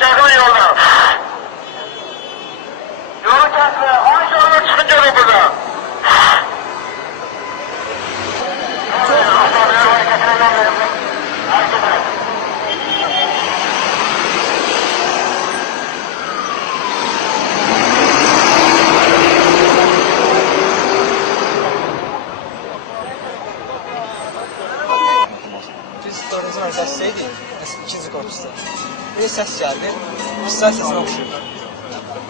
Çakın yolda. Yolu kesme. Aşağıda çıkınca da burada. Biz dördüncü mərkəzdəydik, ikinci korpusda. Bir səs gəldi, uşaqlar səsinə oxşuyur.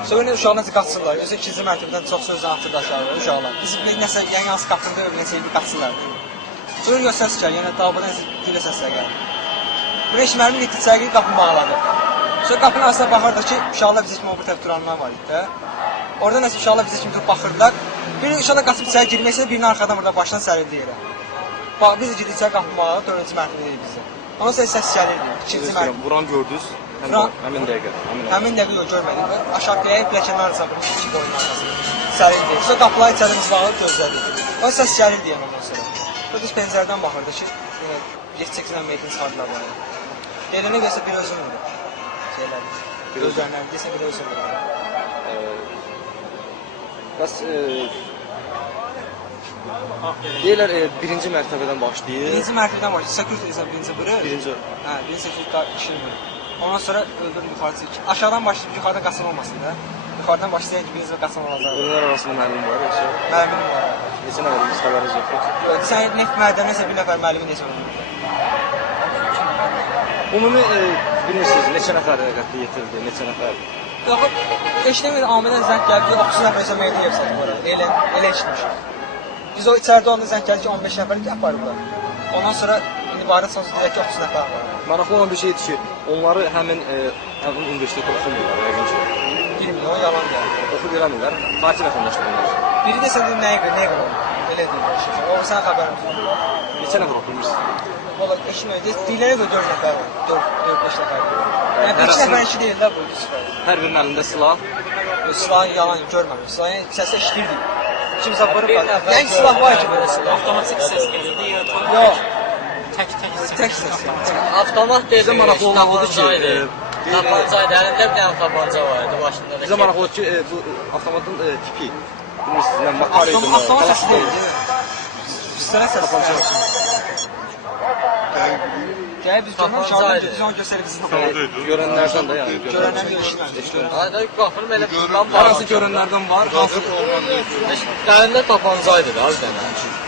Sonra uşaqlar necə qaçsınlar, yoxsa ikinci mərtəbədən çox sözlə atırdaşlar uşaqlar. Biz nəsə yan yansı qapında öyrənsə idi qaçsınlar. Sonra yox səs gəlir, yəni dağbadan gülə səslər gəlir. Buna heç mərmin getdi, çəqili qapını bağladı. Sonra qapının arasına baxırdı ki, uşaqlar bizi kimi o bir tərəf duranlar var idi də. Orada nəsə uşaqlar bizi kimi durub baxırdılar. Bir uşaqlar qaçıb içəri girməksə birini arxadan burada başdan sərildi yerə. Bax biz gidik içəri qapını bağladı, dördüncü mərtəbədəydik bizi. Ondan sonra səs gəlirdi, ikinci mərtəbə. Buran gördünüz? Həmin dəqiqə. Həmin dəqiqə yox görmədim. Aşağıya pilləkənlər çapılmış iki boyun arxasında. Sərildi. Sonra qapıları içəri biz bağlayıb gözlədik. O səs gəlirdi yəni ondan sonra. Sonra biz pəncərədən baxırdı ki, 7-8 meytin çıxardılar bana. Elini görsə bir özüm vurur. Şeyləri. Gözlərindən desə bir özüm vurur. Bəs deyirlər birinci mərtəbədən başlayır. Birinci mərtəbədən başlayır. Security deyirsən birinci bırı. Birinci. Hə, birinci security işini vurur. Ondan sonra öldürür yuxarı çəkir. Aşağıdan başlayıb yuxarıdan qaçan olmasın da. Yuxarıdan başlayır ki birinci qaçan olacaq. Ölənlər arasında müəllim var, yoxsa? Müəllim var. Neçə nəfərimiz xəbəriniz yoxdur? Sən neft mədəni isə bir nəfər müəllimi necə olur? Ümumi bilirsiniz, neçə nəfər qətlə yetirildi, neçə nəfər? Yox, eşitmir Amidən zəng gəldi, 30 nəfər isə meydan yapsaq ora. Elə eşitmişik. Biz o içəridə onda zəng gəldi ki, 15 nəfər aparıblar. Ondan sonra ibarət sözü deyək ki, 30 nəfər var. Maraqlı olan bir şeydir ki, onları həmin universitetdə oxumurlar, yəqin ki. Bilmiyorum, o yalan gəlir. Oxu verəmirlər, xarici vətəndaşlarlar. Biri də sən deyir, nəyə görə olur? Elə deyir. O sən xəbərin var. Neçə nəfər oxumursunuz? Valla eşitmir, deyilənə görə 4 nəfər var, 4-5 nəfər var. Yəni 2 nəfər işi deyil də bu, 2 nəfər. Hər birinin əlində silah. Silahı yalan görməmiş, silahı səsə işlirdik. Kimsə vurub var. Yəni silah var ki, belə silah. Avtomatik ses gelirdi ya. Yox. Tek Ses. Avtomat dedi. Bizə maraqlı olan odur ki, tabancaydı. Əlində bir dənə tabanca var idi başında. bizə maraqlı olur ki, bu avtomatın tipi. Bilirsiniz, nə makariydi, Avtomat səsi deyil. Üstənə səs var. Gəl biz görmüş aldım, biz onu göstərib bizi görənlərdən də yəni. görənlər görüşlər. Hayda qapını belə Hansı görənlərdən var, hansı əlində tabancaydı da bir dənə.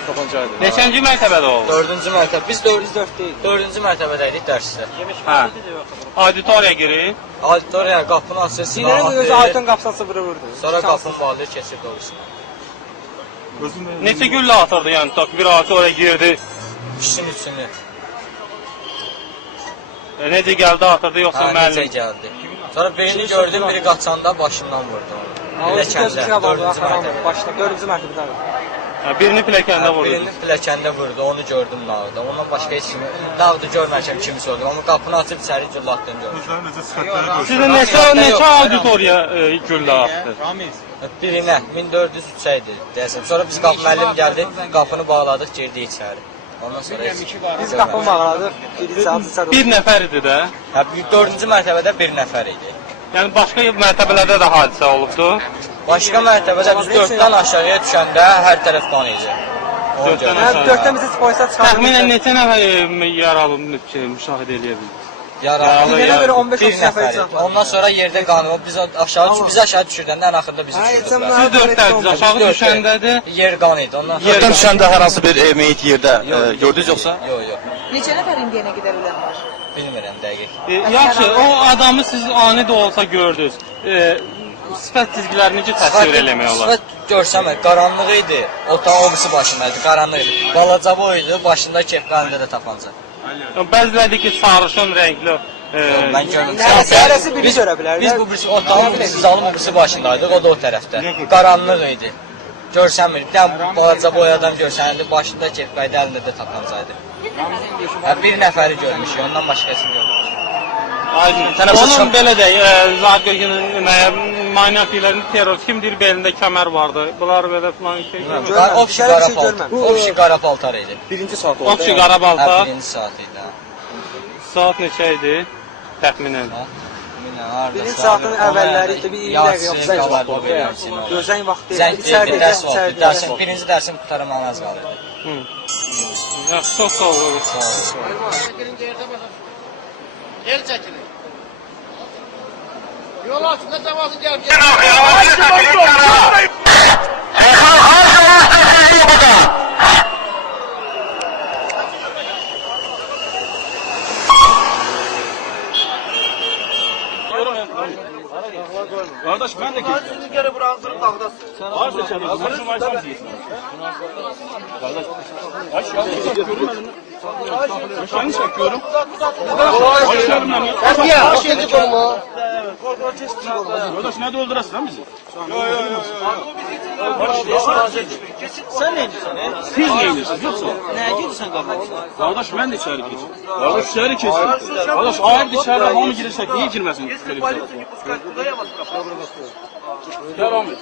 tapancaydı. Neçənci mərtəbədə oldu? 4-cü mərtəbə. Biz 4 deyil. 4-cü mərtəbədəydik dərsdə. Hə. Auditoriya girir. Auditoriya qapını açır, Sinirə silah gözü atır. aytın qapısı vururdu. Sonra qapını bağlayır, keçirdi o üstünə. Neçə güllə atırdı yəni tak bir auditoriya girdi. İşin üçünü. Necə gəldi atırdı yoxsa Necə müəllim? gəldi. Sonra birini gördüm, biri qaçanda başından vurdu onu. Pilləkəndə, 4-cü mərtəbədə. Başda 4-cü mərtəbədə. Birini pilləkəndə vurdu. Birini pilləkəndə vurdu, onu gördüm dağda. Ondan başqa heç kimi, dağda görməmişəm kimsə oldu. Amma qapını açıb içəri güllə atdığını gördüm. Sizə neçə auditoriya güllə atdı? Birinə 1403 idi deyəsən. Sonra biz qapı müəllim gəldi, qapını bağladıq, girdik içəri. Ondan sonra Biz qapını bağladıq, biri saat içəri. Bir nəfər idi də. Hə, 4-cü mərtəbədə bir nəfər idi. Yəni başqa mərtəbələrdə də hadisə olubdu. Başqa mərtəbədə biz 4-dən aşağıya düşəndə hər tərəf qan idi. Dörddən Yəni aşağı. 4-dən bizi polislər çıxardı. Təxminən neçə nəfər yaralı müşahidə edə bildiniz? Yaralı Birinə görə 15-30 bir nəfər nəfər. idi. Ondan sonra yerdə qanı, biz aşağı düşürdəndə ən axırda bizi düşürdülər. Siz dördlərdiniz, aşağı düşəndədir. Yer qan idi. Ondan sonra Yerdən düşəndə hər hansı bir meyit yerdə gördünüz yoxsa? Yox, yox. Neçə nəfər indiyənə qədər ölən var? Bilmirəm dəqiq. Yaxşı, o adamı siz ani də olsa gördünüz. sifət cizgilərini necə təsvir eləmək olar? Sifət görsəmə, qaranlıq idi. Otağın o birisi başındaydı, qaranlıq idi. Balaca boy idi, başında kepqanında da tapanca. Bəziləri ki, sarışın rəngli. Mən görürüm. Hərəsi biri görə bilər. Biz bu birisi otağın birisi, zalın bu birisi başındaydıq, o da o tərəfdə. Qaranlıq idi. Görsənmir, bir dənə balaca boy adam görsənirdi, başında kepqaydı, əlində də tapancaydı. Bir nəfəri görmüşük, ondan başqasını görmüşük. Onun belə də Zaqirginin maniyatçilərin terror kimdir belində kəmər vardı. Bunlar belə falan şey. Opşi qara paltar. Opşi qara paltar idi. Birinci saat oldu. Opşi qara paltar. Birinci saat idi. Saat neçə idi? Təxminən. Birinci saatın əvvəlləri idi, bir 20 dəqiqə yox, gözən vaxt deyil. Zəng deyildi, dərs vaxtı. Dərsin, birinci dərsin qutarmağına az qalırdı. Yaxşı, çox sağ olun. Sağ olun. Geri çəkilin. Yol açın, ne zavazı gel. Kardeş ben de geldim. Siz geri bırakın dağdasın. Varsa sen hazır maysan diyorsun. Kardeş. Aşağı görünmedin mi? Aşağı çekiyorum. Aşağıyorum ben. Ya, şimdi koruma. Kardeş ne doldurasın lan bizi? Yok. Sen neydi sen? Siz neyinirsiniz yoksa? Neye gidiyorsun kapatın? Kardeş ben de içeri geçeyim. Kardeş içeri geçeyim. Kardeş ağır dışarıda hamı girecek niye girmesin? Devam et.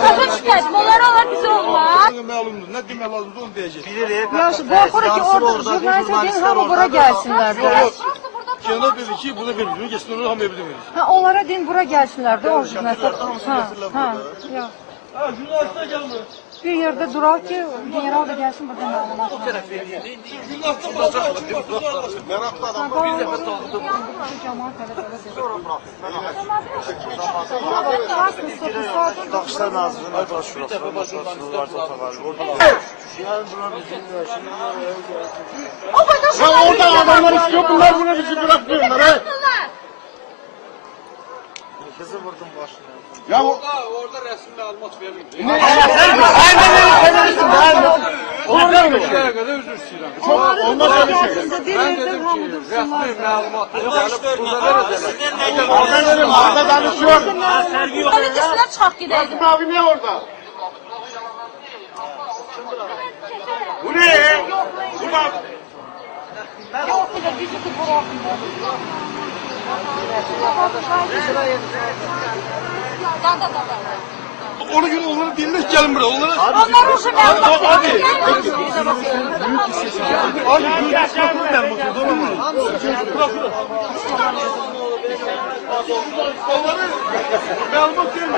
Kafa şikayet, molar bize olmaz. Məlumdur, nə demək lazımdır onu deyəcək. Yaxşı, qorxuruq ki, orada jurnalistlərin hamı bura gəlsinlər. Kenar dedi ki, bunu bilmiyor, geçsin onu hamıya bilmiyor. Ha, onlara deyin bura gəlsinlər də o jurnalistlər. Ha, yox. Ha, jurnalistlər gəlmir. Bir yerdə duraq ki, general da gəlsin burada məlumat. Jurnalistlər baxacaq, meraklı adam. Bir dəfə toxudum. Cəmaət elə Daxışlar Nazirliyinin baş şurası var, Sen orada adamlar istiyor, bunlar buna bizi bırakmıyorlar ha. Kızı vurdum başına. Ya Orada rəsmi məlumat verir. onlar mı? Kadar üzr istəyirəm. Onlar da bir şey. Bizdə bir yerdə hamı dursunlar. Rəsmi məlumat gəlib burada verəcəklər. Orada danışıyor. Polisler çıxaq gedəydi. Abi ne orada? Bu ne? Bu bak. Yox, bizi də buraxın. Ona göre onları dinleş gelin buraya. Onları... Onlar uşaq məlumat Hadi. Onları... Məlumat verin.